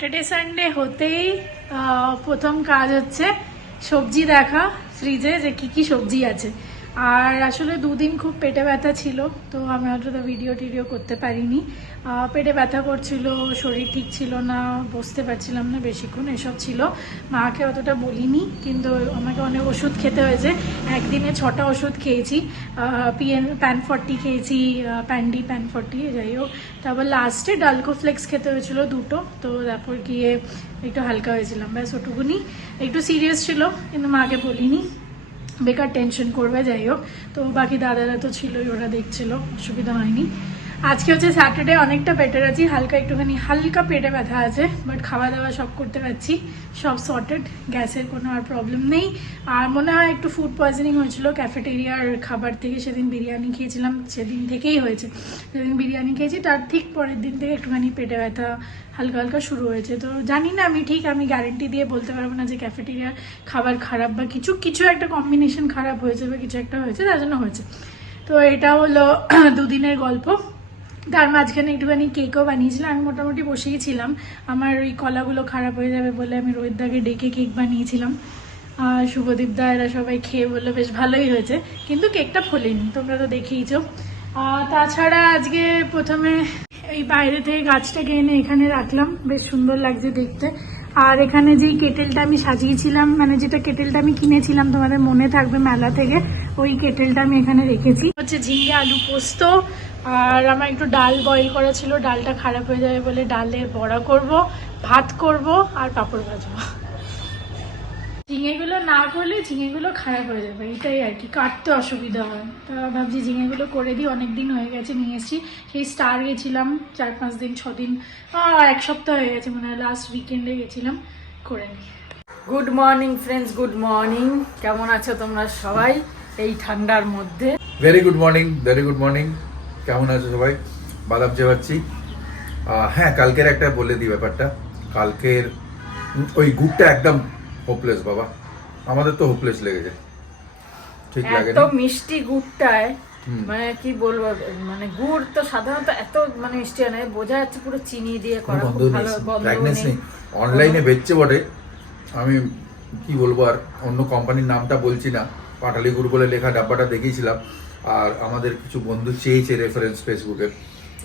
Saturday Sunday হতেই প্রথম কাজ হচ্ছে সবজি দেখা ফ্রিজে যে কি কি সবজি আছে। আর আসলে দুদিন খুব পেটে ব্যথা ছিল, তো আমি অতটা ভিডিও টিডিও করতে পারিনি। পেটে ব্যথা করছিল, শরীর ঠিক ছিল না, বসতে পারছিলাম না বেশিক্ষণ, এসব ছিল। মাকে অতটা বলিনি, কিন্তু আমাকে অনেক ওষুধ খেতে হয়েছে। একদিনে 6টা ওষুধ খেয়েছি। প্যান 40 খেয়েছি, প্যান 40 যাই হোক। তারপর লাস্টে ডালকোফ্লেক্স খেতে হয়েছিল 2টো, তো তারপর গিয়ে একটু হালকা হয়েছিলাম, ব্যাস ওটুকুনি। একটু সিরিয়াস ছিল, কিন্তু মাকে বলিনি, বেকার টেনশন করবে, যাই হোক। তো বাকি দাদারা তো ছিলই, ওরা দেখছিল, অসুবিধা হয়নি। আজকে হচ্ছে স্যাটারডে, অনেকটা বেটার আছি, হালকা পেটে ব্যথা আছে, বাট খাওয়া দাওয়া সব করতে পারছি, সব সর্টেড, গ্যাসের কোনো আর প্রবলেম নেই। আর মনে হয় একটু ফুড পয়জনিং হয়েছিল ক্যাফেটেরিয়ার খাবার থেকে, সেদিন বিরিয়ানি খেয়েছিলাম, সেদিন থেকেই হয়েছে। সেদিন বিরিয়ানি খেয়েছি, তার ঠিক পরের দিন থেকে একটুখানি পেটে ব্যথা হালকা হালকা শুরু হয়েছে। তো জানি না আমি গ্যারেন্টি দিয়ে বলতে পারবো না যে ক্যাফেটেরিয়ার খাবার খারাপ বা কিছু একটা কম্বিনেশন খারাপ হয়েছে বা কিছু একটা হয়েছে, তার জন্য হয়েছে। তো এটা হলো দুদিনের গল্প। তার মাঝখানে একটুখানি কেকও বানিয়েছিলাম, আমি মোটামুটি বসেই ছিলাম। আমার ওই কলাগুলো খারাপ হয়ে যাবে বলে আমি রোহিতদাকে ডেকে কেক বানিয়েছিলাম। আর শুভদীপদা এরা সবাই খেয়ে বললো বেশ ভালোই হয়েছে, কিন্তু কেকটা ফোলেনি, তোমরা তো দেখেইছো। তাছাড়া আজকে প্রথমে এই বাইরে থেকে গাছটাকে এনে এখানে রাখলাম, বেশ সুন্দর লাগছে দেখতে। আর এখানে যেই কেটেলটা আমি সাজিয়েছিলাম, মানে যেটা কেটেলটা আমি কিনেছিলাম, তোমাদের মনে থাকবে মেলা থেকে, ওই কেটেলটা আমি এখানে রেখেছি। হচ্ছে ঝিঙে আলু পোস্ত, আর আমার একটু ডাল বয়েল করা ছিল, ডালটা খারাপ হয়ে যাবে বলে ডালের বড়া করব, ভাত করব আর পাঁপড় ভাজবো। ঝিঙেগুলো না করলে ঝিঙেগুলো খারাপ হয়ে যাবে, এটাই আর কি, কাটতে অসুবিধা হয়। তা ভাবছি ঝিঙেগুলো করে দিই, অনেক দিন হয়ে গেছে নিয়ে এসেছি। সেই স্টার গেছিলাম 4-5 দিন, 6 দিন, 1 সপ্তাহ হয়ে গেছে মনে হয়, লাস্ট উইকেন্ডে গেছিলাম, করে নিই। Good morning friends, good morning. কেমন আছো তোমরা সবাই এই ঠান্ডার মধ্যে? Very good morning. কেমন আছো সবাই? বাদাম চেবাচ্ছি। হ্যাঁ, কালকের একটা বলে দিই ব্যাপারটা। কালকের ওই গুড়টা একদম হোপলেস বাবা, আমাদের তো হোপলেস লেগেছে, ঠিক লাগে এত মিষ্টি গুড়টায়, মানে কি বলবো, মানে গুড় তো সাধারণত এত মানে মিষ্টি হয় না, বোঝা যাচ্ছে পুরো চিনি দিয়ে করা, খুব ভালো গন্ধ নেই। অনলাইনে বেচছে বটে, আমি কি বলবো, আর অন্য কোম্পানির নামটা বলছি না, পাটালি গুড় বলে লেখা ডাব্বাটা দেখিয়েছিলাম। আর আমাদের কিছু বন্ধু চেয়েছে রেফারেন্স, ফেসবুকের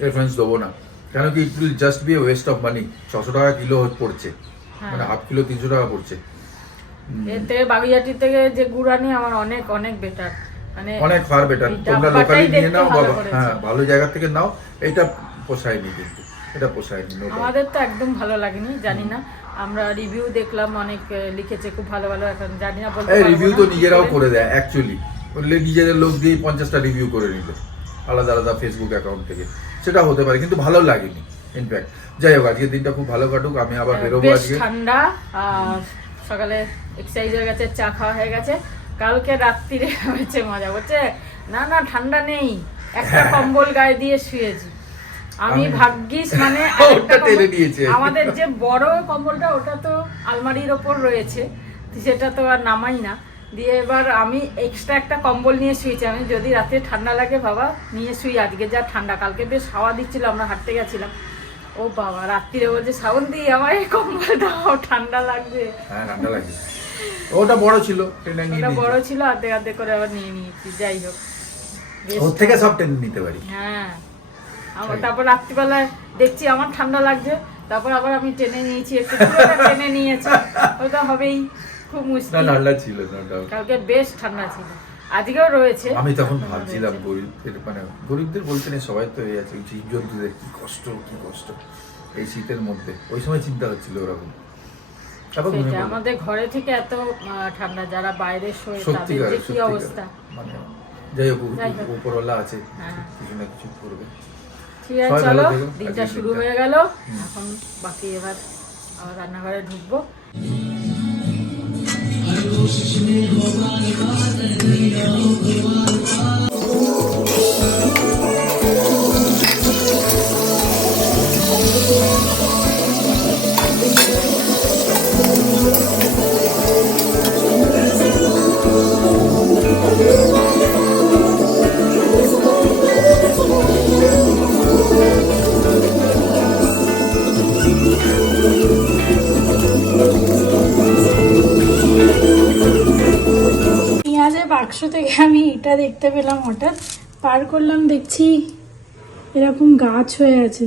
রেফারেন্স দেবো না, কেন কি it will just be a waste of money. 600 টাকা কিলো পড়ছে, মানে হাফ কিলো 300 টাকা পড়ছে। এর থেকে বাগুইয়াটি থেকে যে গুড় আনি আমার অনেক অনেক বেটার, মানে অনেক ফার বেটার। তোমরা লোকালি নিয়ে নাও বাবা, হ্যাঁ ভালো জায়গা থেকে নাও, এটা পোষায়নি, কিন্তু এটা পোষায়নি। আমাদের তো একদম ভালো লাগেনি, জানি না, আমরা রিভিউ দেখলাম অনেক লিখেছে খুব ভালো ভালো, এখন জানি না বলতে পারবো না। রিভিউ তো নিজেরাও করে দেয় অ্যাকচুয়ালি, বললে নিজেদের লোক দিয়ে 50টা রিভিউ করে নিল আলাদা আলাদা ফেসবুক অ্যাকাউন্ট থেকে, সেটা হতে পারে, কিন্তু ভালো লাগেনি ইনফ্যাক্ট। যাই হোক, আজকের দিনটা খুব ভালো কাটুক, আমি আবার বেরোবো আজকে। ঠান্ডা, সকালে এক্সারসাইজ হয়ে গেছে, চা খাওয়া হয়ে গেছে। কালকে রাত্রিরে হয়েছে মজা, বলছে না না ঠান্ডা নেই, একটা কম্বল গায়ে দিয়ে শুয়েছি আমি, ভাগ্যিস মানে আমাদের যে বড় কম্বলটা ওটা তো আলমারির ওপর রয়েছে, সেটা তো আর নামাই না, দিয়ে এবার আমি এক্সট্রা একটা কম্বল নিয়ে শুয়েছি। আমি যদি রাতে ঠান্ডা লাগে বাবা নিয়ে শুই, আজকে যা ঠান্ডা, কালকে বেশ হাওয়া দিচ্ছিল, আমরা হাঁটতে গেছিলাম, ও বাবা রাত্রিরে বলছে শ্রাবণ দি আমার এই কম্বলটা ঠান্ডা লাগবে। হ্যাঁ ঠান্ডা লাগবে, ওটা বড় ছিল, ওটা বড় ছিল, অর্ধেক করে আবার নিয়ে নিয়েছি। যাই হোক, ওর থেকে সব টেনে নিতে পারি। হ্যাঁ, আমার তারপর রাত্রিবেলায় দেখছি আমার ঠান্ডা লাগছে, তারপর আবার আমি টেনে নিয়েছি, একটু টেনে নিয়েছি, ওটা হবেই, খুব মুশকিল। ঠান্ডা ছিল না, কালকে বেশ ঠান্ডা ছিল, আজকেও রয়েছে। আমি তখন ভাবছিলাম গরিবদের, মানে গরিবদের বলতে নেই, সবাই তো এই আছে, জীবজন্তুদের কি কষ্ট এই শীতের মধ্যে, ওই সময় চিন্তা হচ্ছিল ওরকম। আমাদের ঘরে থেকে এত ঠান্ডা, যারা বাইরে শোয় তাদের যে কি অবস্থা, মানে যাই হোক উপরওয়ালা আছে, কিছু না কিছু করবে। ঠিক আছে, চলো দিনটা শুরু হয়ে গেল, এখন বাকি এবার আবার রান্নাঘরে ঢুকবো। পার্শ্ব থেকে আমি এটা দেখতে পেলাম, হঠাৎ পার করলাম, দেখছি এরকম গাছ হয়ে আছে।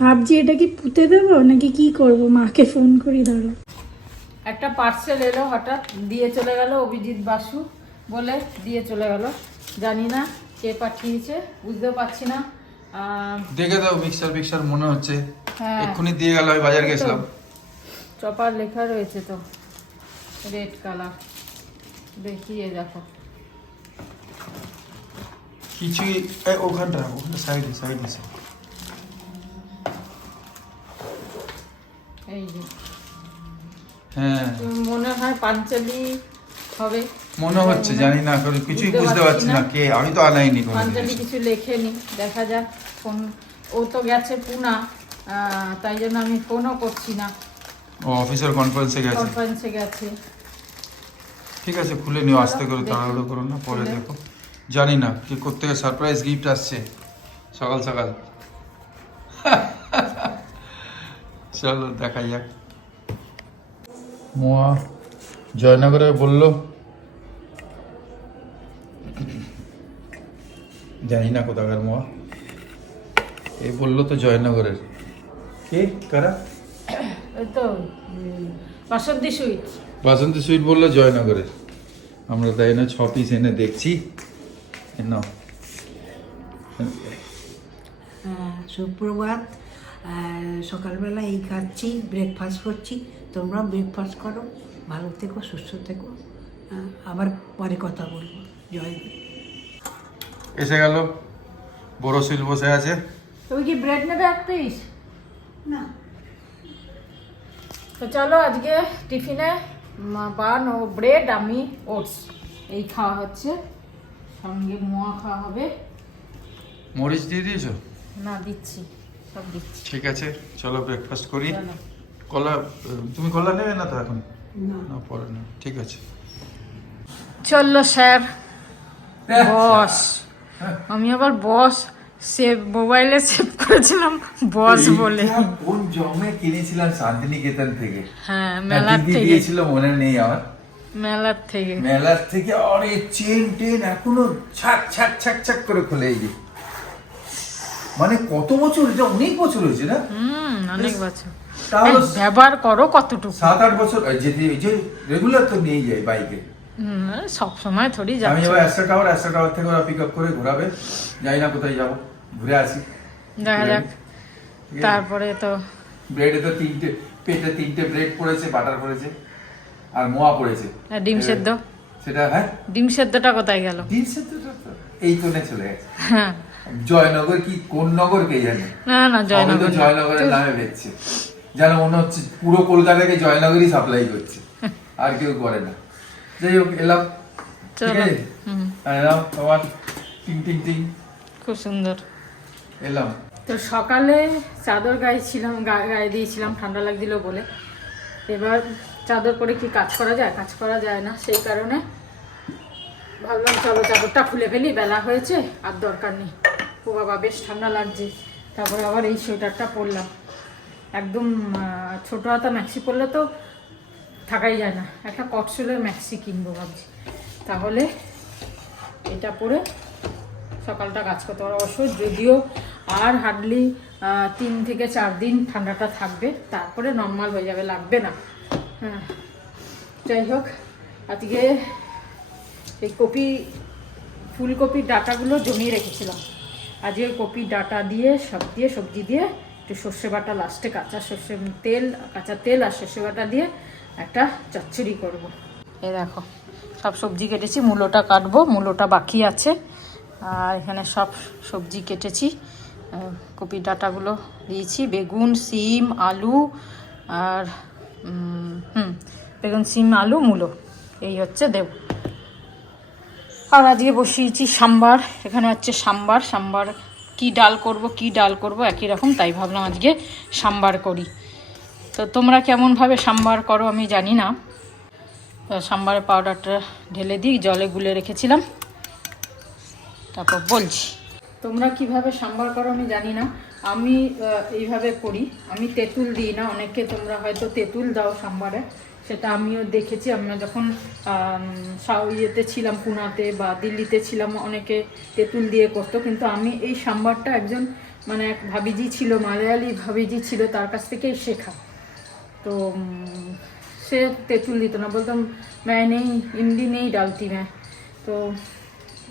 ভাবছি এটা কি পুঁতে দেবো নাকি কি করব, মাকে ফোন করি দাঁড়ো। একটা পার্সেল এলো হঠাৎ, দিয়ে চলে গেল অভিজিৎ বাসু বলে, দিয়ে চলে গেল। জানি না কে পাঠিয়েছে, বুঝতেও পারছি না। দেখে দাও, মিক্সার মনে হচ্ছে হ্যাঁ, এক্ষুনি দিয়ে গেল, আমি বাজার গেছিলাম। চপার লেখা রয়েছে তো, রেড কালার। দেখিয়ে দেখো কিছুই ওখানটা সাইডে এই যে, হ্যাঁ মনে হয় পাঞ্চালি হবে, মনে হচ্ছে, জানি না এখন কিছুই বুঝতে পারছি না কে, আমি তো আনাইনি কোনো পাঞ্চালি জিনিস। কিছু লেখেনি, দেখা যাক। ফোন, ও তো গেছে পুনা, তাই জন্য আমি ফোনও করছি না, ও অফিসের কনফারেন্সে গেছে। কনফারেন্সে গেছে। ঠিক আছে, খুলে নিও, আস্তে করে, তাড়াহুড়ো করো না, পরে দেখো। জানি না কি কোত্থেকে সারপ্রাইজ গিফট আসছে সকাল সকাল। চলো দেখা যাক। মোয়া জয়নগরে বললো, জানি না কোথাকার মোয়া, এই বললো তো জয়নগরের। কে কারা? ওই তো বাসন্তী সুইট। বাসন্তী সুইট বললো জয়নগরের। আমরা তাই না 6 পিস এনে দেখছি। নাও। সুপ্রভাত। সকালবেলা এই খাচ্ছি, ব্রেকফাস্ট করছি। তোমরা ব্রেকফাস্ট করো, ভালো থেকো, সুস্থ থেকো। আবার পরে কথা বলবো। জয় গুরু। এসে গেল, বড় সুইট বসে আছে। তুমি কি ব্রেড নেবে 1 পিস? না, তো চলো আজকে টিফিনে পান ও ব্রেড, আমি ওটস, এই খাওয়া হচ্ছে। সঙ্গে মোয়া খাওয়া হবে। মরিচ দিয়ে দিয়েছো? না, দিচ্ছি, সব দিচ্ছি। ঠিক আছে, চলো ব্রেকফাস্ট করি। চলো। কলা, তুমি কলা নেবে না তো এখন? না। না, পরে না, ঠিক আছে। চললো স্যার, বস। আমি আবার বস সেভ, মোবাইলে সেভ করেছিলাম বস বলে। কোন জমে কিনেছিলাম শান্তিনিকেতন থেকে। হ্যাঁ, মেলার থেকে দিয়েছিল, মনে নেই আমার। মেলার থেকে মেলার থেকে। আরে চেন টেন এখনো ছাক ছাক ছাক ছাক করে খুলে, এই যে মানে কত বছর, এটা অনেক বছর হয়েছে না? অনেক বছর। তাহলে ব্যবহার করো কতটুকু? 7-8 বছর। যেতে যে রেগুলার তো নিয়ে যাই বাইকে। সব সময় থোড়ি আমি যাচ্ছি। এবার অ্যাস্ট্রা টাওয়ার থেকে ওরা পিক আপ করে ঘোরাবে, জানি না কোথায় যাবো, ঘুরে আসি। দেখা যাক। তারপরে তো ব্রেডে তো পেটে 3টে ব্রেড পড়েছে, বাটার পড়েছে, আর মোয়া পড়েছে। ডিম সেদ্ধ। সেটা হ্যাঁ, ডিম সেদ্ধটা কোথায় গেল? ডিম সেদ্ধটা তো এই কোণে চলে গেছে। হ্যাঁ, জয়নগর কি কোন নগর কে জানে? না জয়নগর না। জয়নগরের নামে বেচছে, যেন মনে হচ্ছে পুরো কলকাতাকে জয়নগরই সাপ্লাই করছে, আর কেউ করে না। যাই হোক, এলাম। ঠিক চলো। আছে, এলাম তোমার টিং টিং টিং, খুব সুন্দর। এলাম। তো সকালে চাদর গায়ে দিয়েছিলাম, ঠান্ডা লাগছিল বলে। এবার চাদর পরে কি কাজ করা যায়? কাজ করা যায় না, সেই কারণে ভাবলাম চলো চাদরটা খুলে ফেলি, বেলা হয়েছে, আর দরকার নেই। ও বাবা, বেশ ঠান্ডা লাগছে। তারপরে আবার এই সোয়েটারটা পরলাম, একদম ছোটো হাতা ম্যাক্সি পরলে তো থাকাই যায় না। একটা কটসুলের ম্যাক্সি কিনবো ভাবছি, তাহলে এটা পরে সকালটা কাজ করতে পারবো। অবশ্য যদিও আর হার্ডলি 3 থেকে 4 দিন ঠান্ডাটা থাকবে, তারপরে নর্মাল হয়ে যাবে, লাগবে না। হ্যাঁ, যাই হোক, আজকে এই ফুলকপির ডাঁটাগুলো জমিয়ে রেখেছিলাম। আজকে কপির ডাঁটা দিয়ে সবজি দিয়ে একটু সর্ষে বাটা লাস্টে, কাঁচা তেল আর সর্ষে বাটা দিয়ে একটা চচ্চড়ি করব। এই দেখো, সব সবজি কেটেছি, মূলোটা কাটবো, মূলোটা বাকি আছে। আর এখানে সব সবজি কেটেছি, কপির ডাঁটাগুলো দিয়েছি, বেগুন, সিম, আলু আর বেগুন, সিম, আলু, মূলো, এই হচ্ছে দেব। আর আজকে বসিয়েছি সাম্বার। এখানে হচ্ছে সাম্বার কি ডাল করব একই রকম, তাই ভাবলাম আজকে সাম্বার করি। তো তোমরা কেমনভাবে সাম্বার করো আমি জানি না। সাম্বারের পাউডারটা ঢেলে দিই, জলে গুলে রেখেছিলাম, তারপর বলছি তোমরা কিভাবে সাম্বার করো আমি জানি না। আমি এইভাবে করি, আমি তেঁতুল দিই না, অনেকে তোমরা হয়তো তেঁতুল দাও সাম্বারে, সেটা আমিও দেখেছি। আমরা যখন ইয়েতে ছিলাম, পুনাতে বা দিল্লিতে ছিলাম, অনেকে তেঁতুল দিয়ে করতো, কিন্তু আমি এই সাম্বারটা একজন মানে এক ভাবিজি ছিল, মালয়ালি ভাবিজি ছিল, তার কাছ থেকেই শেখা। তো সে তেঁতুল দিত না, বলতাম ম্যায় নেই ইমলি নেই ডালতি ম্যায়, তো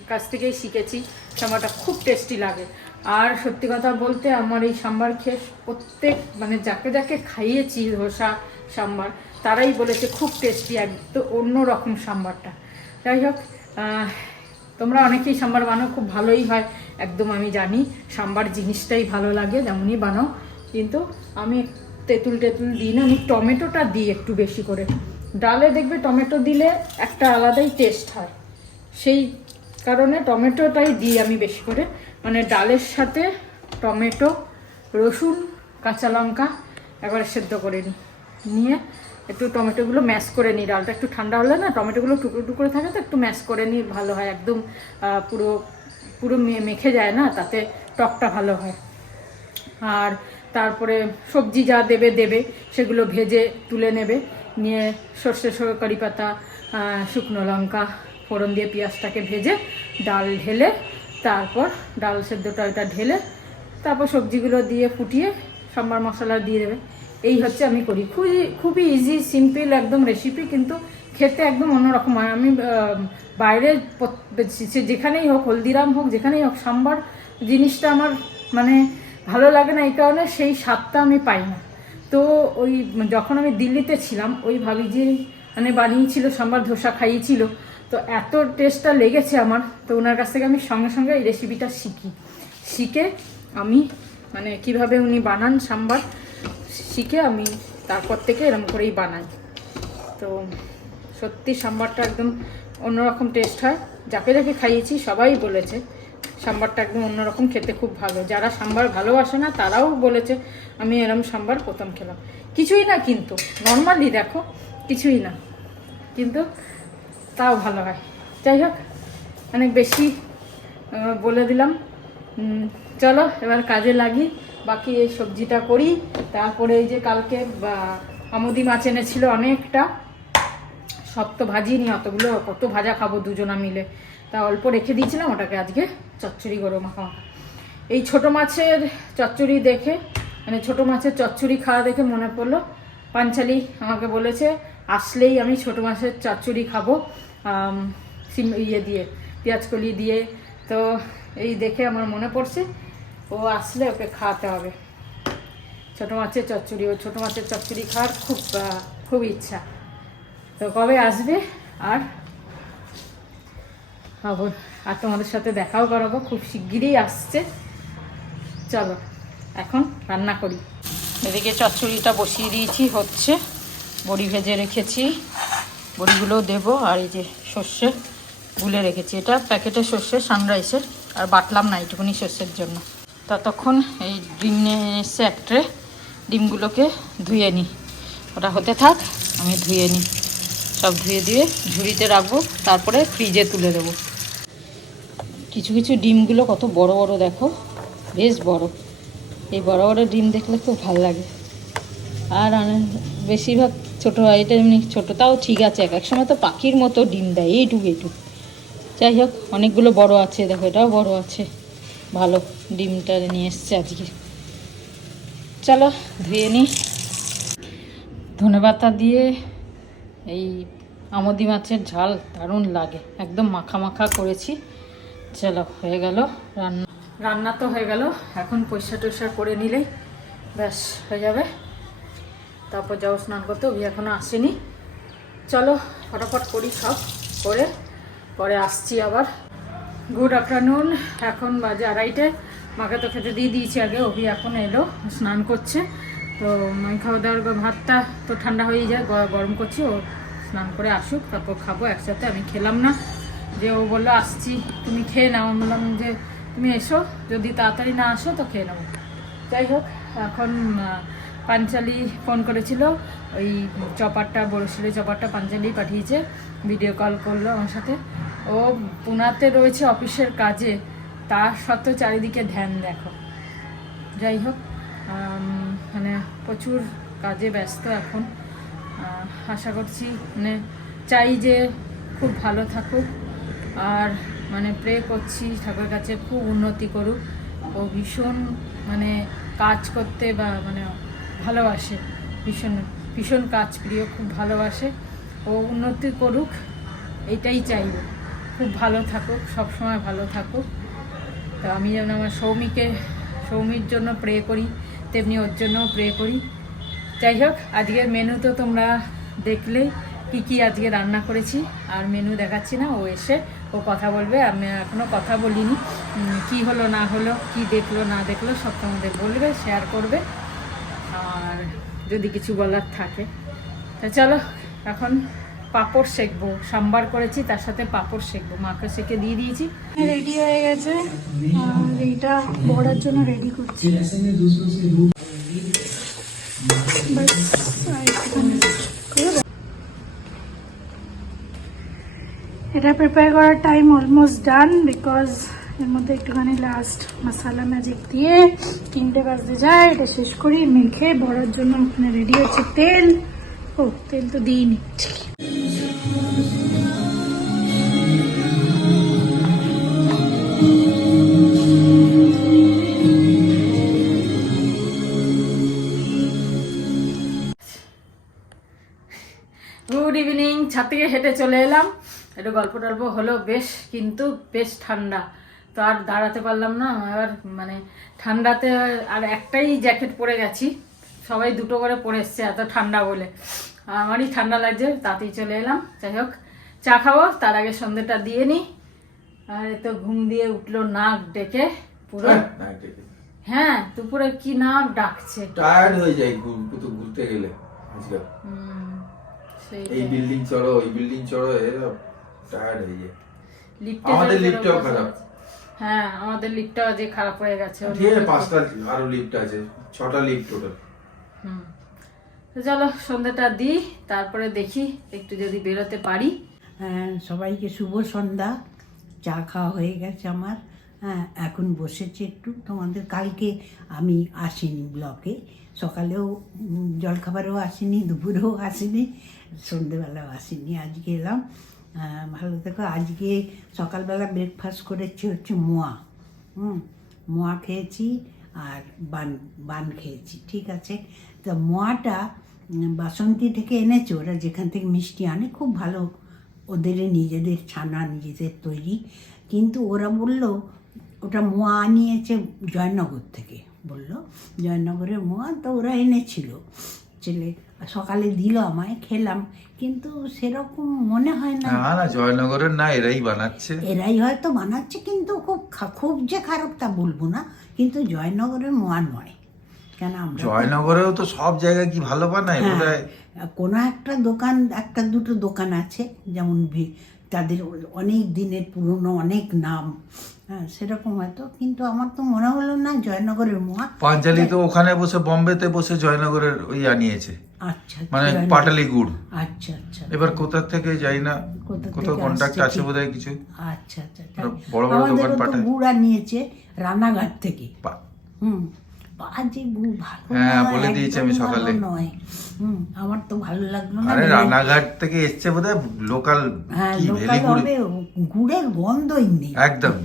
কাছ থেকেই শিখেছি। সাম্বারটা খুব টেস্টি লাগে। আর সত্যি কথা বলতে আমার এই সাম্বার খেয়ে প্রত্যেক মানে যাকে যাকে খাইয়েছি ধোসা সাম্বার, তারাই বলেছে খুব টেস্টি, একদম অন্যরকম সাম্বারটা। যাই হোক, তোমরা অনেকেই সাম্বার বানাও, খুব ভালোই হয় একদম, আমি জানি সাম্বার জিনিসটাই ভালো লাগে যেমনই বানাও, কিন্তু আমি তেঁতুল দিই না, আমি টমেটোটা দিই একটু বেশি করে। ডালে দেখবে টমেটো দিলে একটা আলাদাই টেস্ট হয়, সেই কারণে টমেটোটাই দিই আমি বেশি করে। মানে ডালের সাথে টমেটো, রসুন, কাঁচা লঙ্কা একবারে সেদ্ধ করে নিয়ে একটু টমেটোগুলো ম্যাশ করে নিই। ডালটা একটু ঠান্ডা হলে না টমেটোগুলো টুকরো টুকরো থাকে, তো একটু ম্যাশ করে নিই, ভালো হয় একদম, পুরো মেখে যায় না, তাতে টকটা ভালো হয়। আর তারপরে সবজি যা দেবে সেগুলো ভেজে তুলে নেবে, নিয়ে সর্ষে কারি পাতা, শুকনো লঙ্কা ফোড়ন দিয়ে পেঁয়াজটাকে ভেজে ডাল ঢেলে, তারপর ডাল সেদ্ধটা এটা ঢেলে তারপর সবজিগুলো দিয়ে ফুটিয়ে সাম্বার মশলা দিয়ে দেবে। এই হচ্ছে আমি করি, খুবই ইজি সিম্পল একদম রেসিপি, কিন্তু খেতে একদম অন্যরকম হয়। আমি বাইরে যেখানেই হোক, হলদিরাম হোক, যেখানেই হোক, সাম্বার জিনিসটা আমার মানে ভালো লাগে না, এই কারণে সেই স্বাদটা আমি পাই না। তো ওই যখন আমি দিল্লিতে ছিলাম, ওই ভাবিজি মানে বানিয়েছিল সাম্বার ধোসা খাইয়েছিল, তো এত টেস্টটা লেগেছে আমার, তো ওনার কাছ থেকে আমি সঙ্গে সঙ্গে এই রেসিপিটা শিখে আমি মানে কিভাবে উনি বানান সাম্বার শিখে আমি তারপর থেকে এরকম করেই বানাই। তো সত্যি সাম্বারটা একদম অন্যরকম টেস্ট হয়, যাকে যাকে খাইয়েছি সবাই বলেছে সাম্বারটা একদম অন্যরকম, খেতে খুব ভালো। যারা সাম্বার ভালোবাসে না তারাও বলেছে আমি এরকম সাম্বার প্রথম খেলাম। কিছুই না কিন্তু, নর্মালি দেখো কিছুই না, কিন্তু তাও ভালো হয়। যাই হোক, অনেক বেশি বলে দিলাম, চলো এবার কাজে লাগি, বাকি এই সবজিটা করি। তারপরে এই যে কালকে আমুদি মাছ এনেছিল অনেকটা, সব তো ভাজিনি, অতগুলো কত ভাজা খাবো দুজনা মিলে, তা অল্প রেখে দিয়েছিলাম, ওটাকে আজকে চচ্চড়ি করবো মাখা। এই ছোট মাছের চচ্চড়ি দেখে, মানে ছোট মাছের চচ্চড়ি খাওয়া দেখে মনে পড়লো, পাঞ্চালি আমাকে বলেছে আসলেই আমি ছোট মাছের চচ্চড়ি খাবো দিয়ে পেঁয়াজকলি দিয়ে, তো এই দেখে আমার মনে পড়ছে ও আসলে ওকে খাওয়াতে হবে ছোট মাছের চচ্চড়ি। ও ছোট মাছের চচ্চড়ি খাওয়ার খুব ইচ্ছা, তো কবে আসবে আর তোমাদের সাথে দেখাও করাবো, খুব শিগগিরই আসছে। চলো এখন রান্না করি। এদিকে চচ্চড়িটা বসিয়ে দিয়েছি, হচ্ছে, বড়ি ভেজে রেখেছি, বড়িগুলো দেবো, আর এই যে সর্ষে গুলে রেখেছি, এটা প্যাকেটের সর্ষে সানরাইসের, আর বাটলাম না এইটুকুনি সর্ষের জন্য। ততক্ষণ এই ডিম নিয়ে এসছে এক ট্রে, ডিমগুলোকে ধুয়ে নিই, ওটা হতে থাক, আমি ধুয়ে নিই, সব ধুয়ে দিয়ে ঝুড়িতে রাখবো, তারপরে ফ্রিজে তুলে দেবো। কিছু কিছু ডিমগুলো কত বড় বড় দেখো, বেশ বড়, এই বড় বড় ডিম দেখলে খুব ভালো লাগে। আর বেশিরভাগ ছোটো হয়, এটা এমনি ছোটো, তাও ঠিক আছে, এক সময় তো পাখির মতো ডিম দেয়, এইটুকু। যাই হোক, অনেকগুলো বড় আছে, দেখো এটাও বড় আছে, ভালো ডিমটা নিয়ে এসছে আজকে। চলো ধুয়ে নিই। ধনেপাতা দিয়ে এই আমুদি মাছের ঝাল দারুণ লাগে, একদম মাখা মাখা করেছি। চলো হয়ে গেল রান্না তো হয়ে গেল, এখন পরিষ্কার করে নিলেই ব্যাস হয়ে যাবে। তারপর যাও স্নান করতে, ওই এখনও আসেনি। চলো ফটাফট করি, সব করে পরে আসছি আবার। গুড আফটারনুন, এখন বাজে 2:30, মাকে তো খেতে দিয়ে দিয়েছি আগে, অভি এখন এলো, স্নান করছে। তো আমি খাওয়া দাওয়ার ভাতটা তো ঠান্ডা হয়ে যায়, গরম করছি, ও স্নান করে আসুক তারপর খাবো একসাথে। আমি খেলাম না, যে ও বললো আসছি তুমি খেয়ে নাও, আমি বললাম যে তুমি এসো, যদি তাড়াতাড়ি না আসো তো খেয়ে নেবো। যাই হোক, এখন পাঞ্চালি ফোন করেছিল, ওই চপারটা, বড়শিলের চপারটা পাঞ্চালি পাঠিয়েছে, ভিডিও কল করলো আমার সাথে। ও পুনাতে রয়েছে অফিসের কাজে, তার সত্ত্বেও চারিদিকে ধ্যান দেখো, যাই হোক মানে প্রচুর কাজে ব্যস্ত এখন। আশা করছি মানে চাই যে খুব ভালো থাকুক, আর মানে প্রে করছি ঠাকুরের কাছে খুব উন্নতি করুক। ও ভীষণ মানে কাজ করতে বা মানে ভালোবাসে, ভীষণ ভীষণ কাজ প্রিয়, খুব ভালোবাসে। ও উন্নতি করুক এইটাই চাইব, খুব ভালো থাকুক, সবসময় ভালো থাকুক। তো আমি যেমন আমার সৌমির জন্য প্রে করি, তেমনি ওর জন্যও প্রে করি। যাই হোক, আজকের মেনু তো তোমরা দেখলেই কি আজকে রান্না করেছি, আর মেনু দেখাচ্ছি না, ও এসে ও কথা বলবে। আমি এখনও কথা বলিনি, কি হলো না হলো, কি দেখলো না দেখলো সব তোমাদের বলবে, শেয়ার করবে, আর যদি কিছু বলার থাকে। তা চলো এখন পাঁপড় সেঁকবো, সাম্বার করেছি তার সাথে পাঁপড় সেঁকবো, মাকে সেঁকে দিয়ে দিয়েছি। রেডি হয়ে গেছে, আর এইটা বড়ার জন্য রেডি করছি। বাস, আর একটুখানি করে দাও। এটা প্রিপেয়ার করার টাইম অলমোস্ট ডান, বিকজ এর মধ্যে একটুখানি লাস্ট মশলা ম্যাজিক দিয়ে 3টে বাজতে যায়, এটা শেষ করি মেখে বড়ার জন্য ওখানে রেডি হচ্ছে তেল। ও তেল তো দিইনি, ঠিক। গুড ইভিনিং, ছাদ থেকে হেঁটে চলে এলাম, একটু গল্প টল্প হলো বেশ, কিন্তু বেশ ঠান্ডা, তো আর দাঁড়াতে পারলাম না। এবার মানে ঠান্ডাতে আর একটাই জ্যাকেট পরে গেছি, সবাই দুটো করে পরে এসছে এত ঠান্ডা বলে, আমারই ঠান্ডা লাগছে, তাতেই চলে এলাম। যাই হোক, চা খাবো, তার আগে সন্ধ্যেটা দিয়ে নিই। আর এ তো ঘুম দিয়ে উঠলো নাক ডেকে পুরো। হ্যাঁ, দুপুরে কি নাক ডাকছে, টায়ার্ড হয়ে যায় ঘুরতে গেলে। এই বিল্ডিং চড়ো, ওই বিল্ডিং চড়ো, টায়ার্ড হয়ে যায়। আমাদের লিফটটাও খারাপ। হ্যাঁ, আমাদের লিফটটা যে খারাপ হয়ে গেছে। ঠিক আছে, 5টা আরো লিফট আছে, 6টা লিফট টোটাল। তো চলো সন্ধ্যাটা দিই, তারপরে দেখি একটু যদি বেরোতে পারি। হ্যাঁ, সবাইকে শুভ সন্ধ্যা। চা খাওয়া হয়ে গেছে আমার। হ্যাঁ, এখন বসেছি একটু। তোমাদের কালকে আমি আসিনি ব্লকে, সকালেও জলখাবারেও আসিনি, দুপুরেও আসিনি, সন্ধেবেলাও আসিনি, আজকে এলাম। ভালো থেকো। আজকে সকালবেলা ব্রেকফাস্ট করেছি হচ্ছে মোয়া, মোয়া খেয়েছি আর বান খেয়েছি, ঠিক আছে। তো মোয়াটা বাসন্তী থেকে এনেছে ওরা, যেখান থেকে মিষ্টি আনে, খুব ভালো, ওদের নিজেদের ছানা, নিজেদের তৈরি। কিন্তু ওরা বলল ওটা মোয়া আনিয়েছে জয়নগর থেকে, বললো জয়নগরের মোয়া, তো ওরা এনেছিল, ছেলে সকালে দিল আমায়, খেলাম, কিন্তু সেরকম মনে হয় না। না, জয়নগরের না, এরাই বানাচ্ছে, এরাই হয়তো বানাচ্ছে, কিন্তু খুব যে খারাপ তা বলবো না, কিন্তু জয়নগরের মোয়া নয়। কেন, আমরা জয়নগরেও তো সব জায়গায় কি ভালো বানায়, বোধহয় কোনো একটা দোকান, একটা দুটো দোকান আছে, যেমন তাদের অনেক দিনের পুরনো অনেক নাম, হ্যাঁ সেরকম হয়তো, কিন্তু আমার তো মনে হলো না জয়নগরের মোয়া। পাঞ্চালি তো ওখানে বসে, বোম্বেতে বসে জয়নগরের ওই আনিয়েছে, আচ্ছা, মানে পাটালি গুড়। আচ্ছা আচ্ছা, এবার কোথা থেকে যাই না, কোথাও কন্ট্যাক্ট আছে বোধহয় কিছু। আচ্ছা আচ্ছা, বড় বড় দোকান পাঠায়। গুড় আনিয়েছে রানাঘাট থেকে। বাজে গুড়, ভালো হ্যাঁ, বলে দিয়েছি আমি সকালে। নয়, আমার তো ভালো লাগলো না। আরে রানাঘাট থেকে এসছে বোধহয়, লোকাল কি ভেলি গুড়, গুড়ের গন্ধই নেই একদম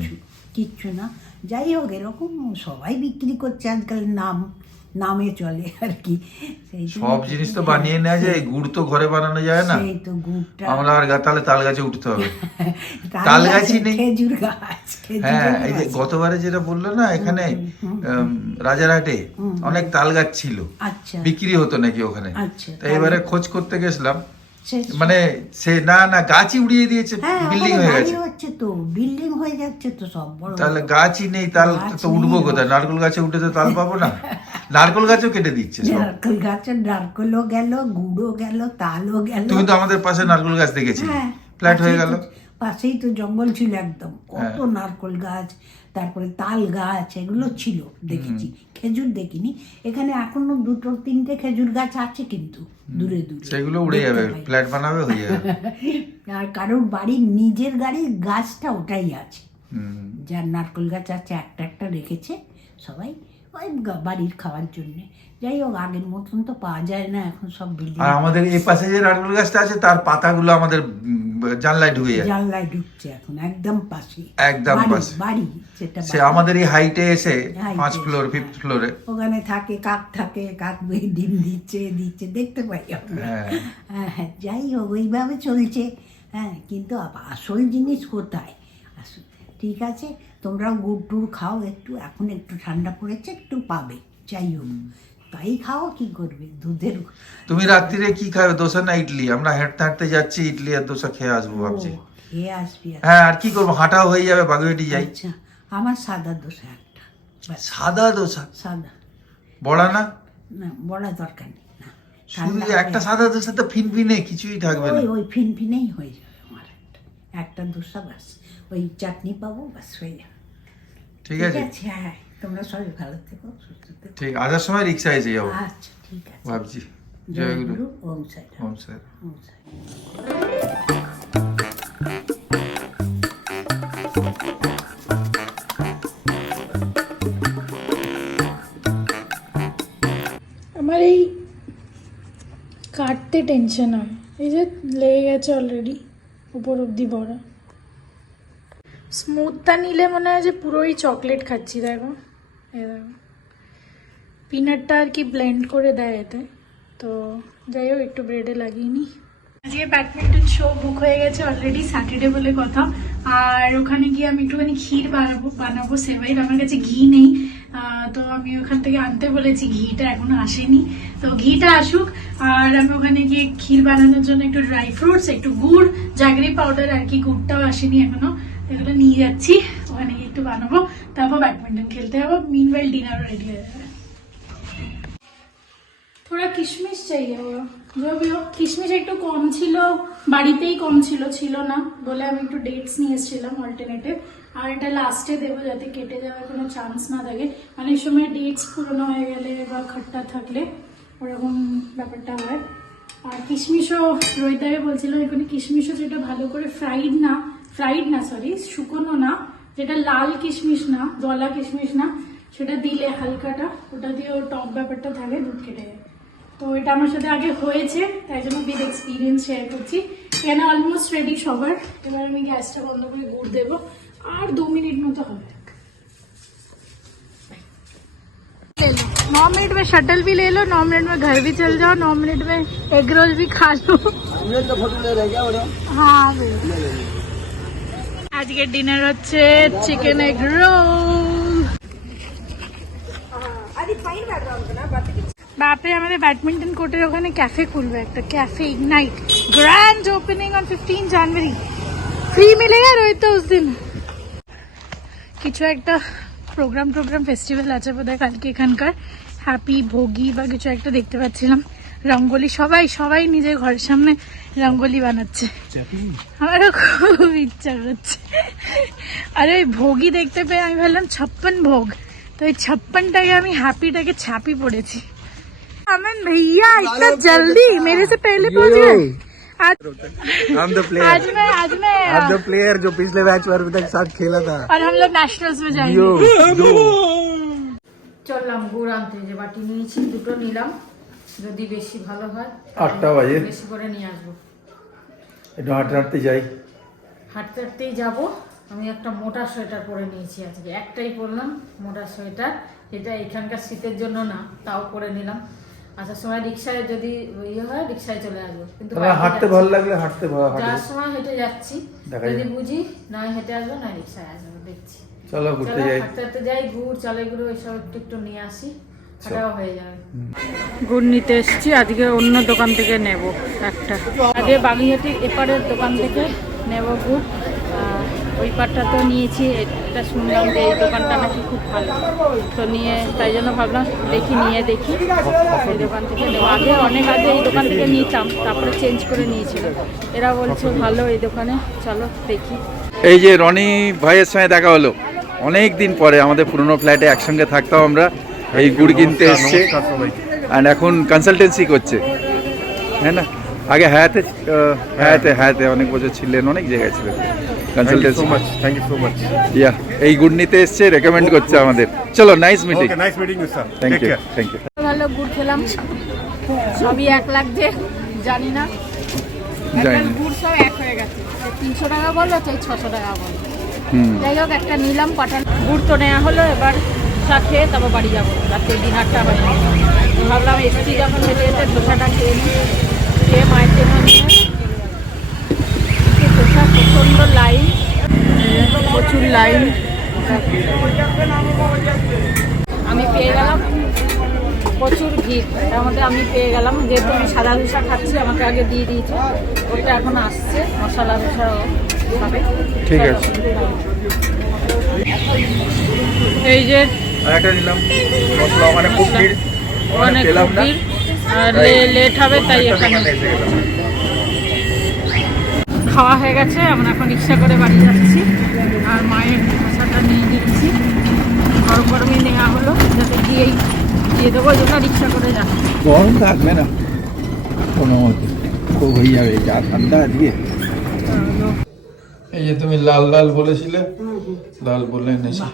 কিচ্ছু না। যাই হোক, এরকম সবাই বিক্রি করছে আজকাল, নামে চলে আর কি। সব জিনিস তো বানিয়ে নেওয়া যায়, গুড় তো ঘরে বানানো যায় না। সেই তো গুড়টা, আমরা আর তাহলে তাল গাছে উঠতে হবে, তাল গাছই নেই। খেজুর গাছ, হ্যাঁ, এই যে গতবারে যেটা বললো না, এখানে রাজারহাটে অনেক তাল গাছ ছিল, আচ্ছা বিক্রি হতো নাকি ওখানে। আচ্ছা, তো এবারে খোঁজ করতে গেছিলাম, মানে সে না গাছই উড়িয়ে দিয়েছে, বিল্ডিং হয়ে গেছে। হচ্ছে তো, বিল্ডিং হয়ে যাচ্ছে তো সব, বড় তাহলে গাছই নেই, তাল তো উঠবো কোথায়? নারকেল গাছে উঠে তো তাল পাবো না, নারকেল গাছও কেটে দিচ্ছে সব। নারকেল গাছের নারকেলও গেল, গুড়ও গেল, তালও গেল। তুমি তো আমাদের পাশে নারকেল গাছ দেখেছিলে, ফ্ল্যাট হয়ে গেল। পাশেই তো জঙ্গল ছিল একদম, কত নারকেল গাছ, তারপরে তাল গাছ, এগুলো ছিল, দেখেছি। খেজুর দেখিনি, এখানে এখনো 2-3টে খেজুর গাছ আছে, কিন্তু দূরে দূরে, সেগুলো উড়ে যাবে, ফ্ল্যাট বানাবে, হয়ে যাবে। আর কারোর বাড়ির নিজের গাড়ির গাছটা ওটাই আছে, যার নারকেল গাছ আছে একটা একটা রেখেছে সবাই। ওই বাড়ির খাওয়ার জন্যে। যাই হোক, আগের মতন তো পাওয়া যায় না এখন, সব বিল্ডিং। আর আমাদের এই পাশে যে নারকেল গাছটা আছে তার পাতাগুলো আমাদের জানলায় ঢুকে যায়, জানলায় ঢুকছে এখন, একদম পাশে, একদম বাড়ি, পাশে। বাড়ি সেটা সে আমাদের এই হাইটে এসে Height 5 এ ফ্লোর 5th ফ্লোরে। ওখানে থাকে, কাক থাকে, কাক ডিম দিচ্ছে দেখতে পাই আমরা। হ্যাঁ, যাই হোক ওইভাবে চলছে। হ্যাঁ, কিন্তু আসল জিনিস কোথায়? ঠিক আছে, তোমরাও গুড় টুড় খাও একটু, এখন একটু ঠান্ডা পড়েছে, একটু পাবে। যাই হোক, তাই খাও, কি করবে, দুধের। তুমি রাত্রিরে কি খাবে, দোসা না ইডলি? আমরা হাঁটতে হাঁটতে যাচ্ছি, ইডলি আর দোসা খেয়ে আসবো ভাবছি। খেয়ে আসবি? হ্যাঁ, আর কি করবো, হাঁটাও হয়ে যাবে, বাগুইটি যাই। আচ্ছা, আমার সাদা দোসা একটা, ব্যাস, সাদা দোসা, সাদা। বড়া না? না, বড়া দরকার নেই না, শুধু ঠান্ডা একটা হয়ে- সাদা দোসা তো ফিনফিনে কিছুই থাকবে না। ওই ফিনফিনেই হয়ে যাবে আমার একটা দোসা, ব্যাস। ওই চাটনি পাবো, ব্যাস হয়ে যাবে। ঠিক আছে, হ্যাঁ, তোমরা সবাই ভালো থেকো, সুস্থ থেকো। ঠিক, আসার সময় রিক্সায় এসে যাবো আচ্ছা, ঠিক আছে। ভাবছি। জয় জয় গুরু। গুরু, ওম সাই রাম, ওম সাই রাম। ওম সাই রাম। আমার এই কাটতে টেনশন হয়, এই যে লেগে গেছে অলরেডি উপর অবধি ভরা। স্মুথটা নিলে মনে হয় যে পুরোই চকলেট খাচ্ছি। দেখো, এই দেখো, পিনাটটা আর কি ব্লেন্ড করে দেয় এতে। তো যাই হোক, একটু ব্রেডে লাগিয়ে নিই। আজকে ব্যাডমিন্টন শো বুক হয়ে গেছে অলরেডি, স্যাটারডে বলে কথা। আর ওখানে গিয়ে আমি একটুখানি ক্ষীর বানাবো সেভাইয়ের। আমার কাছে ঘি নেই, তো আমি ওখান থেকে আনতে বলেছি, ঘিটা এখনো আসেনি। তো ঘিটা আসুক, আর আমি ওখানে গিয়ে ক্ষীর বানানোর জন্য একটু ড্রাই ফ্রুটস, একটু গুড়, জাগরি পাউডার আর কি, গুড়টাও আসেনি এখনো, এগুলো নিয়ে যাচ্ছি। ওখানে গিয়ে একটু বানাবো, তারপর ব্যাডমিন্টন খেলতে যাবো। মিনওয়াইল ডিনারও রেডি হয়ে যাবে। थोड़ा किशमिश चाहिए होगा, जो भी हो। কিশমিশ একটু কম ছিল, বাড়িতেই কম ছিল না বলে আমি একটু ডেটস নিয়ে এসেছিলাম অল্টারনেটিভ। আর এটা লাস্টে দেবো যাতে কেটে যাওয়ার কোনো চান্স না থাকে। অনেক সময় ডেটস পুরনো হয়ে গেলে বা খট্টা থাকলে ওরকম ব্যাপারটা হয়। আর কিশমিশও রোহিতাকে বলছিলাম এখানে, কিশমিশও যেটা ভালো করে ফ্রাইড না সরি শুকনো না, যেটা লাল কিশমিশ না, দলা কিশমিশ না, সেটা দিলে হালকাটা, ওটা দিয়ে ওর টক ব্যাপারটা থাকে, দুধ কেটে যায়। তো এটা আমার সাথে আগে হয়েছে, তাই জন্য বিগ এক্সপিরিয়েন্স শেয়ার করছি। এখানে অলমোস্ট রেডি সবার। এবার আমি গ্যাসটা বন্ধ করে গুড় দেবো, আর 2 মিনিট মতো হবে। ले लो, 9 मिनट में शटल भी ले लो, 9 मिनट में घर भी चल जाओ, 9 मिनट में एग रोल भी खा लो। हाँ, আজকে ডিনার হচ্ছে চিকেন এগ রোল। বাপরে, আমাদের ব্যাডমিন্টন কোর্টের ওখানে ক্যাফে খুলবে একটা, cafe Ignite, grand opening on 15 January. Free মিলেগা রোহিত উস দিন। কিছু একটা প্রোগ্রাম ফেস্টিভ্যাল আছে বোধহয় কালকে এখানকার, হ্যাপি ভোগী বা কিছু একটা দেখতে পাচ্ছিলাম। রঙ্গোলি, সবাই নিজের ঘরের সামনে রঙ্গোলি বানাচ্ছে। আমারও খুব ইচ্ছা করছে। আর ওই ভোগী দেখতে পেয়ে আমি ভাবলাম 56 ভোগ, তো ওই 56টাকে আমি হ্যাপিটাকে ছাপি পড়েছি। अमन भैया इतना जल्दी मेरे से पहले पहुंच गए। I'm the player. आज मैं I'm the player जो पिछले मैच में अभी तक साथ खेला था। और हम लोग नेशनल्स में जाएंगे। চললাম গুড় আনতে, যে বাটি নিয়েছি দুটো নিলাম, যদি বেশি ভালো হয় 8টা বাজে, বেশি করে নিয়ে আসবো। একটু হাঁটতে যাই। হাঁটতেই যাবো। আমি একটা মোটা সোয়েটার পরে নিয়েছি আজকে, একটাই পরলাম মোটা সোয়েটার, এটা এখানকার শীতের জন্য না, তাও পরে নিলাম। আসার সময় রিক্সায় যদি ইয়ে হয় রিক্সায় চলে আসবো, কিন্তু হাঁটতে ভালো লাগলে হাঁটতে যাওয়ার সময় হেঁটে যাচ্ছি, দেখা যদি যাবে। বুঝি নয় হেঁটে আসবো নয় রিক্সায় আসবো, দেখছি। চলো ঘুরতে চলো যাই। হাঁটতে যাই, গুড় চালের গুঁড়ো এসব একটু নিয়ে আসি, হাঁটাও হয়ে যাবে। গুড় নিতে এসেছি, আজকে অন্য দোকান থেকে নেব একটা। আগে বাগুইহাটির এপারের দোকান থেকে নেব গুড়। ওই পাটটা তো নিয়েছি, এটা শুনলাম যে এই দোকানটা নাকি খুব ভালো, তো নিয়ে তাই জন্য ভাবলাম নিয়ে দেখি এই দোকান থেকে নেবো। অনেক আগে এই দোকান থেকে নিতাম, তারপরে চেঞ্জ করে নিয়েছিলাম। এরা বলছে ভালো এই দোকানে, চলো দেখি। এই যে রনি ভাইয়ের সঙ্গে দেখা হলো অনেক দিন পরে, আমাদের পুরনো ফ্ল্যাটে একসঙ্গে থাকতাম আমরা। এই গুড় কিনতে এসছে, আর এখন কনসালটেন্সি করছে, হ্যাঁ না? আগে হায়াতে অনেক বছর ছিলেন, অনেক জায়গায় ছিলেন। Consultancy Thank you so much. Yeah এই গুড় নিতে এসছে, রেকমেন্ড করছে আমাদের। চলো, nice meeting. Okay, nice meeting you, sir. Thank Take you, care. Thank you. ভালো গুড় খেলাম, সবই 1 লাগছে জানি না, জানি একটা না। গুড় সব এক হয়ে গেছে, 300 টাকা বললো চাই 600 টাকা বললো। হুম, যাই হোক একটা নিলাম, পাঠান গুড় তো নেওয়া হলো, এবার চা খেয়ে তারপর বাড়ি যাবো, রাত্রে ডিনারটা হয় না। তো ভাবলাম এসছি যখন হেঁটে হেঁটে ধোসাটা খেয়ে নিই, খেয়ে মায়ের জন্য নিয়ে ধোসা, প্রচণ্ড লাইন, প্রচুর লাইন। আমি পেয়ে গেলাম, প্রচুর ভিড়, তার মধ্যে আমি পেয়ে গেলাম, যেহেতু আমি সাদা ধোসা খাচ্ছি আমাকে আগে দিয়ে দিয়েছে, ওটা এখন আসছে মশলা ধোসা হবে। ঠিক আছে। এই যে একটা নিলাম মশলা, ওখানে খুব ভিড়, ওখানে অনেক পেলাম না, ভিড়, আর লেট হবে তাই এখানে এসে গেলাম। খাওয়া হয়ে গেছে। আমরা এখন রিক্সা করে বাড়ি যাচ্ছি, আর মায়ের ধোসাটা নিয়ে দিচ্ছি, গরম গরমই নেওয়া হলো যাতে গিয়েই দিয়ে দেবো, ওই জন্য রিক্সা করে যাচ্ছি। গরম থাকবে না কোনো মতে, খুব হয়ে যাবে যা ঠান্ডা দিয়ে। এই যে তুমি লাল লাল বলেছিলে, লাল বলে এনেছি।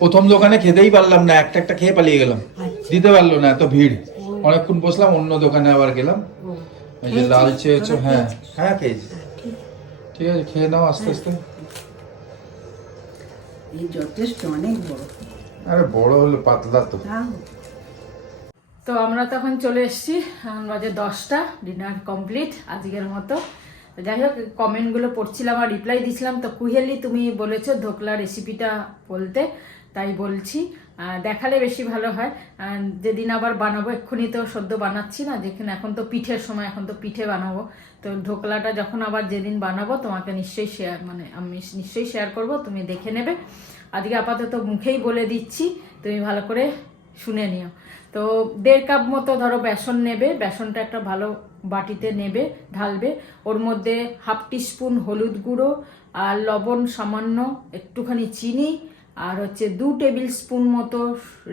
প্রথম দোকানে খেতেই পারলাম না, একটা একটা খেয়ে পালিয়ে গেলাম, দিতে পারলো না, এত ভিড়। অনেকক্ষণ বসলাম, অন্য দোকানে আবার গেলাম। এই যে লাল চেয়েছো? হ্যাঁ হ্যাঁ খেয়েছি। ঠিক আছে, খেয়ে নাও আস্তে আস্তে। এই যথেষ্ট অনেক বড়। আরে বড় হলো, পাতলা তো। তাও তো আমরা তখন চলে এসেছি, এখন বাজে 10টা, ডিনার কমপ্লিট আজকের মতো। যাই হোক, কমেন্টগুলো পড়ছিলাম আর রিপ্লাই দিছিলাম। তো কুহেলি তুমি বলেছো ধোকলা রেসিপিটা বলতে, তাই বলছি। দেখালে বেশি ভালো হয়। যেদিন আবার বানাবো, এক্ষুনি তো সদ্য বানাচ্ছি না, যেখানে এখন তো পিঠের সময়, এখন তো পিঠে বানাবো। তো ঢোকলাটা যখন আবার যেদিন বানাবো তোমাকে নিশ্চয়ই শেয়ার, মানে আমি নিশ্চয়ই শেয়ার করব, তুমি দেখে নেবে। আজকে আপাতত মুখেই বলে দিচ্ছি, তুমি ভালো করে শুনে নিও। তো 1.5 কাপ মতো ধরো বেসন নেবে, বেসনটা একটা ভালো বাটিতে নেবে, ঢালবে, ওর মধ্যে 1/2 টিস্পুন হলুদ গুঁড়ো আর লবণ সামান্য, একটুখানি চিনি, আর হচ্ছে 2 টেবিল স্পুন মতো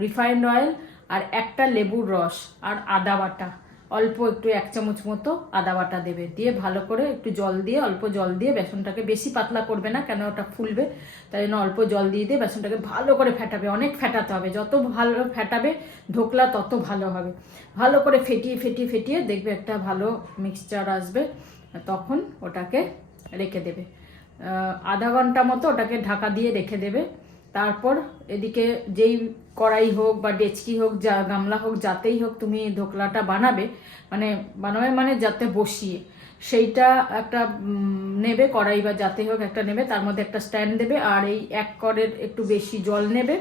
রিফাইন্ড অয়েল, আর একটা লেবুর রস, আর আদা বাটা অল্প একটু 1 চামচ মতো আদা বাটা দেবে, দিয়ে ভালো করে একটু জল দিয়ে, অল্প জল দিয়ে বেসনটাকে, বেশি পাতলা করবে না কেন ওটা ফুলবে, তাই জন্য অল্প জল দিয়ে দিয়ে বেসনটাকে ভালো করে ফেটাবে, অনেক ফেটাতে হবে, যত ভালো ফেটাবে ঢোকলা তত ভালো হবে। ভালো করে ফেটিয়ে ফেটিয়ে ফেটিয়ে দেখবে একটা ভালো মিক্সচার আসবে, তখন ওটাকে রেখে দেবে। আধা ঘন্টা মতো ওটাকে ঢাকা দিয়ে রেখে দেবে। তারপর এদিকে যেই কড়াই হোক বা ডেচকি হোক, যা গামলা হোক, যাতেই হোক তুমি ধোকলাটা বানাবে মানে যাতে বসিয়ে, সেইটা একটা নেবে, কড়াই বা যাতে হোক একটা নেবে, তার মধ্যে একটা স্ট্যান্ড দেবে, আর এই 1 কড়ের একটু বেশি জল নেবে,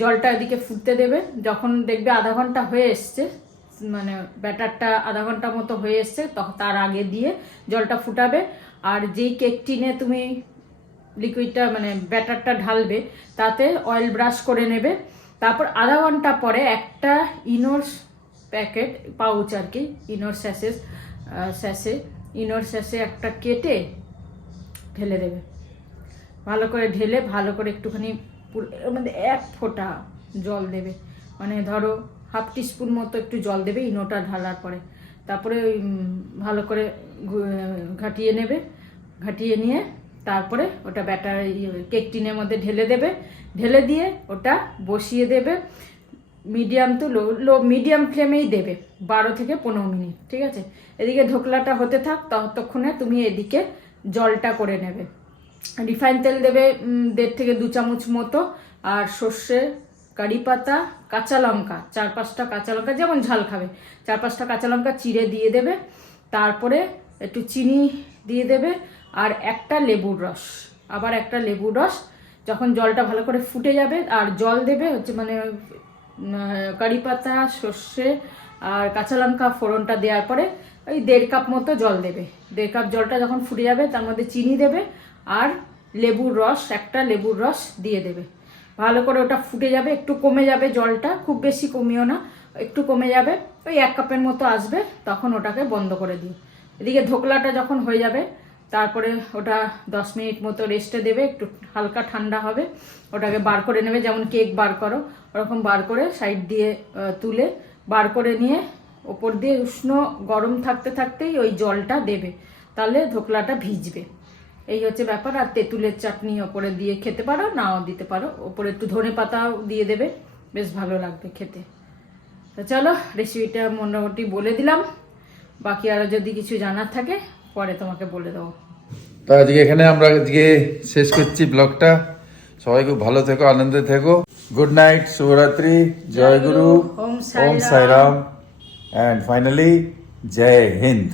জলটা এদিকে ফুটতে দেবে। যখন দেখবে আধা ঘন্টা হয়ে এসছে, মানে ব্যাটারটা আধা ঘন্টা মতো হয়ে এসছে, তখন তার আগে দিয়ে জলটা ফুটাবে। আর যেই কেক টিনে তুমি লিকুইডটা মানে ব্যাটারটা ঢালবে, তাতে অয়েল ব্রাশ করে নেবে। তারপর আধা ঘন্টা পরে একটা ইনোর প্যাকেট, পাউচ আর কি, ইনোর স্যাশে একটা কেটে ঢেলে দেবে। ভালো করে ঢেলে, ভালো করে একটুখানি এর মধ্যে 1 ফোঁটা জল দেবে, মানে ধরো 1/2 টিস্পুন মতো একটু জল দেবে ইনোটা ঢালার পরে। তারপরে ভালো করে ঘাটিয়ে নেবে, ঘাটিয়ে নিয়ে তারপরে ওটা ব্যাটার কেক টিনের মধ্যে ঢেলে দেবে, ঢেলে দিয়ে ওটা বসিয়ে দেবে মিডিয়াম টু মিডিয়াম ফ্লেমেই দেবে 12 থেকে 15 মিনিট, ঠিক আছে। এদিকে ঢোকলাটা হতে থাক, ততক্ষণে তুমি এদিকে জলটা করে নেবে। রিফাইন তেল দেবে 1.5 থেকে 2 চামচ মতো, আর সর্ষে, কারি পাতা, কাঁচা লঙ্কা 4-5টা কাঁচা লঙ্কা, যেমন ঝাল খাবে 4-5টা কাঁচা লঙ্কা চিড়ে দিয়ে দেবে। তারপরে একটু চিনি দিয়ে দেবে, আর একটা লেবুর রস, আবার একটা লেবুর রস। যখন জলটা ভালো করে ফুটে যাবে, আর জল দেবে হচ্ছে মানে কারি পাতা, সর্ষে আর কাঁচা লঙ্কা ফোড়নটা দেওয়ার পরে ওই 1.5 কাপ মতো জল দেবে। 1.5 কাপ জলটা যখন ফুটে যাবে, তার মধ্যে চিনি দেবে আর লেবুর রস, একটা লেবুর রস দিয়ে দেবে। ভালো করে ওটা ফুটে যাবে, একটু কমে যাবে জলটা, খুব বেশি কমিও না, একটু কমে যাবে, ওই 1 কাপের মতো আসবে, তখন ওটাকে বন্ধ করে দিও। এদিকে ধোকলাটা যখন হয়ে যাবে, তারপরে ওটা 10 মিনিট মতো রেস্টে দেবে, একটু হালকা ঠান্ডা হবে, ওটাকে বার করে নেবে, যেমন কেক বার করো ওরকম বার করে সাইড দিয়ে তুলে বার করে নিয়ে ওপর দিয়ে উষ্ণ গরম থাকতে থাকতেই ওই জলটা দেবে, তাহলে ধোকলাটা ভিজবে। এই হচ্ছে ব্যাপার। আর তেঁতুলের চাটনি ওপরে দিয়ে খেতে পারো, নাও দিতে পারো, ওপরে একটু ধনে পাতাও দিয়ে দেবে, বেশ ভালো লাগবে খেতে। তো চলো রেসিপিটা মোটামুটি বলে দিলাম, বাকি আরো যদি কিছু জানার থাকে পরে তোমাকে বলে দেবো। তো আজকে এখানে আমরা আজকে শেষ করছি ব্লগটা। সবাই খুব ভালো থেকো, আনন্দে থেকো। গুড নাইট, শুভরাত্রি, জয় গুরু, ওম ওম সাইরাম, অ্যান্ড ফাইনালি জয় হিন্দ।